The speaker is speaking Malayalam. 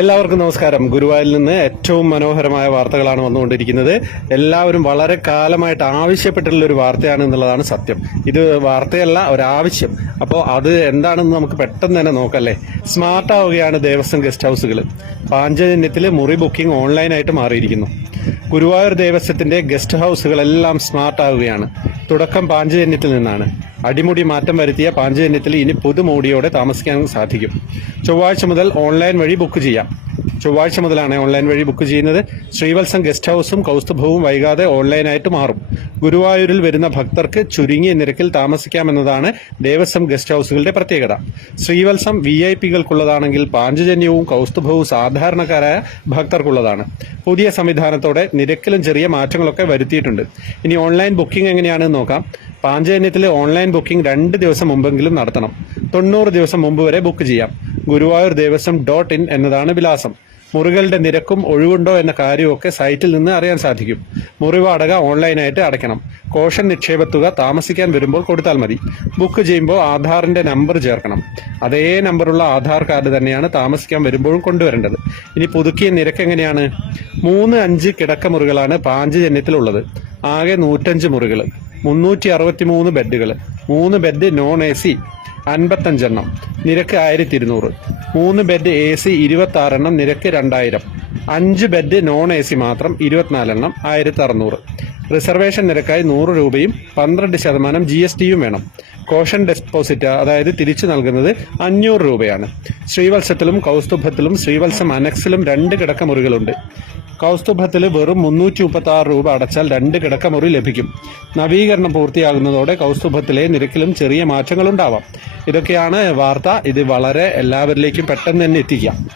എല്ലാവർക്കും നമസ്കാരം. ഗുരുവായൂരിൽ നിന്ന് ഏറ്റവും മനോഹരമായ വാർത്തകളാണ് വന്നുകൊണ്ടിരിക്കുന്നത്. എല്ലാവരും വളരെ കാലമായിട്ട് ആവശ്യപ്പെട്ടിട്ടുള്ള ഒരു വാർത്തയാണ് എന്നുള്ളതാണ് സത്യം. ഇത് വാർത്തയല്ല ഒരാവശ്യം. അപ്പോൾ അത് എന്താണെന്ന് നമുക്ക് പെട്ടെന്ന് തന്നെ നോക്കല്ലേ? സ്മാർട്ട് ആവുകയാണ് ദേവസ്വം ഗസ്റ്റ് ഹൗസുകൾ പാഞ്ചജന്യത്തിൽ മുറി ബുക്കിംഗ് ഓൺലൈനായിട്ട് മാറിയിരിക്കുന്നു. ഗുരുവായൂർ ദേവസ്വത്തിന്റെ ഗസ്റ്റ് ഹൗസുകളെല്ലാം സ്മാർട്ട് ആവുകയാണ്. തുടക്കം പാഞ്ചജന്യത്തിൽ നിന്നാണ്. അടിമുടി മാറ്റം വരുത്തിയ പാഞ്ചജന്യത്തിൽ ഇനി പുതുമോടിയോടെ താമസിക്കാൻ സാധിക്കും. ചൊവ്വാഴ്ച മുതൽ ഓൺലൈൻ വഴി ബുക്ക് ചെയ്യാം. ചൊവ്വാഴ്ച മുതലാണ് ഓൺലൈൻ വഴി ബുക്ക് ചെയ്യുന്നത്. ശ്രീവത്സം ഗസ്റ്റ് ഹൌസും കൗസ്തുഭവും വൈകാതെ ഓൺലൈനായിട്ട് മാറും. ഗുരുവായൂരിൽ വരുന്ന ഭക്തർക്ക് ചുരുങ്ങിയ നിരക്കിൽ താമസിക്കാമെന്നതാണ് ദേവസ്വം ഗസ്റ്റ് ഹൌസുകളുടെ പ്രത്യേകത. ശ്രീവത്സം വി ഐ പികൾക്കുള്ളതാണെങ്കിൽ പാഞ്ചജന്യവും കൗസ്തുഭവും സാധാരണക്കാരായ ഭക്തർക്കുള്ളതാണ്. പുതിയ സംവിധാനത്തോടെ നിരക്കിലും ചെറിയ മാറ്റങ്ങളൊക്കെ വരുത്തിയിട്ടുണ്ട്. ഇനി ഓൺലൈൻ ബുക്കിംഗ് എങ്ങനെയാണെന്ന് നോക്കാം. പാഞ്ചജന്യത്തിലെ ഓൺലൈൻ ബുക്കിംഗ് രണ്ട് ദിവസം മുമ്പെങ്കിലും നടത്തണം. തൊണ്ണൂറ് ദിവസം മുമ്പ് വരെ ബുക്ക് ചെയ്യാം. ഗുരുവായൂർ ദേവസ്വം ഡോട്ട് ഇൻ എന്നതാണ് വിലാസം. മുറികളുടെ നിരക്കും ഒഴിവുണ്ടോ എന്ന കാര്യമൊക്കെ സൈറ്റിൽ നിന്ന് അറിയാൻ സാധിക്കും. മുറി വാടക ഓൺലൈനായിട്ട് അടയ്ക്കണം. കോഷൻ നിക്ഷേപ തുക താമസിക്കാൻ വരുമ്പോൾ കൊടുത്താൽ മതി. ബുക്ക് ചെയ്യുമ്പോൾ ആധാറിന്റെ നമ്പർ ചേർക്കണം. അതേ നമ്പറുള്ള ആധാർ കാർഡ് തന്നെയാണ് താമസിക്കാൻ വരുമ്പോഴും കൊണ്ടുവരേണ്ടത്. ഇനി പുതുക്കിയ നിരക്ക് എങ്ങനെയാണ്? മൂന്ന് അഞ്ച് കിടക്കമുറികളാണ് പാഞ്ചജന്യത്തിലുള്ളത് ആകെ നൂറ്റഞ്ച് മുറികൾ മുന്നൂറ്റി അറുപത്തി മൂന്ന് ബെഡുകൾ മൂന്ന് ബെഡ് നോൺ എ സി അൻപത്തഞ്ചെണ്ണം. നിരക്ക് ആയിരത്തി ഇരുന്നൂറ് മൂന്ന് ബെഡ് എ സി ഇരുപത്തി ആറെണ്ണം നിരക്ക് രണ്ടായിരം. അഞ്ച് ബെഡ് നോൺ എ സി മാത്രം ഇരുപത്തിനാലെണ്ണം ആയിരത്തി അറുന്നൂറ് റിസർവേഷൻ നിരക്കായി നൂറ് രൂപയും പന്ത്രണ്ട് ശതമാനം ജി എസ് ടിയും വേണം. കോഷൻ ഡെപ്പോസിറ്റ് അതായത് തിരിച്ചു നൽകുന്നത് അഞ്ഞൂറ് രൂപയാണ്. ശ്രീവത്സത്തിലും കൗസ്തുഭത്തിലും ശ്രീവത്സം അനക്സിലും രണ്ട് കിടക്കമുറികളുണ്ട്. കൗസ്തുഭത്തിൽ വെറും മുന്നൂറ്റി മുപ്പത്തി ആറ് രൂപ അടച്ചാൽ രണ്ട് കിടക്കമുറി ലഭിക്കും. നവീകരണം പൂർത്തിയാകുന്നതോടെ കൗസ്തുഭത്തിലെ നിരക്കിലും ചെറിയ മാറ്റങ്ങളുണ്ടാവാം. ഇതൊക്കെയാണ് വാർത്ത. ഇത് വളരെ എല്ലാവരിലേക്കും പെട്ടെന്ന് തന്നെ എത്തിക്കാം.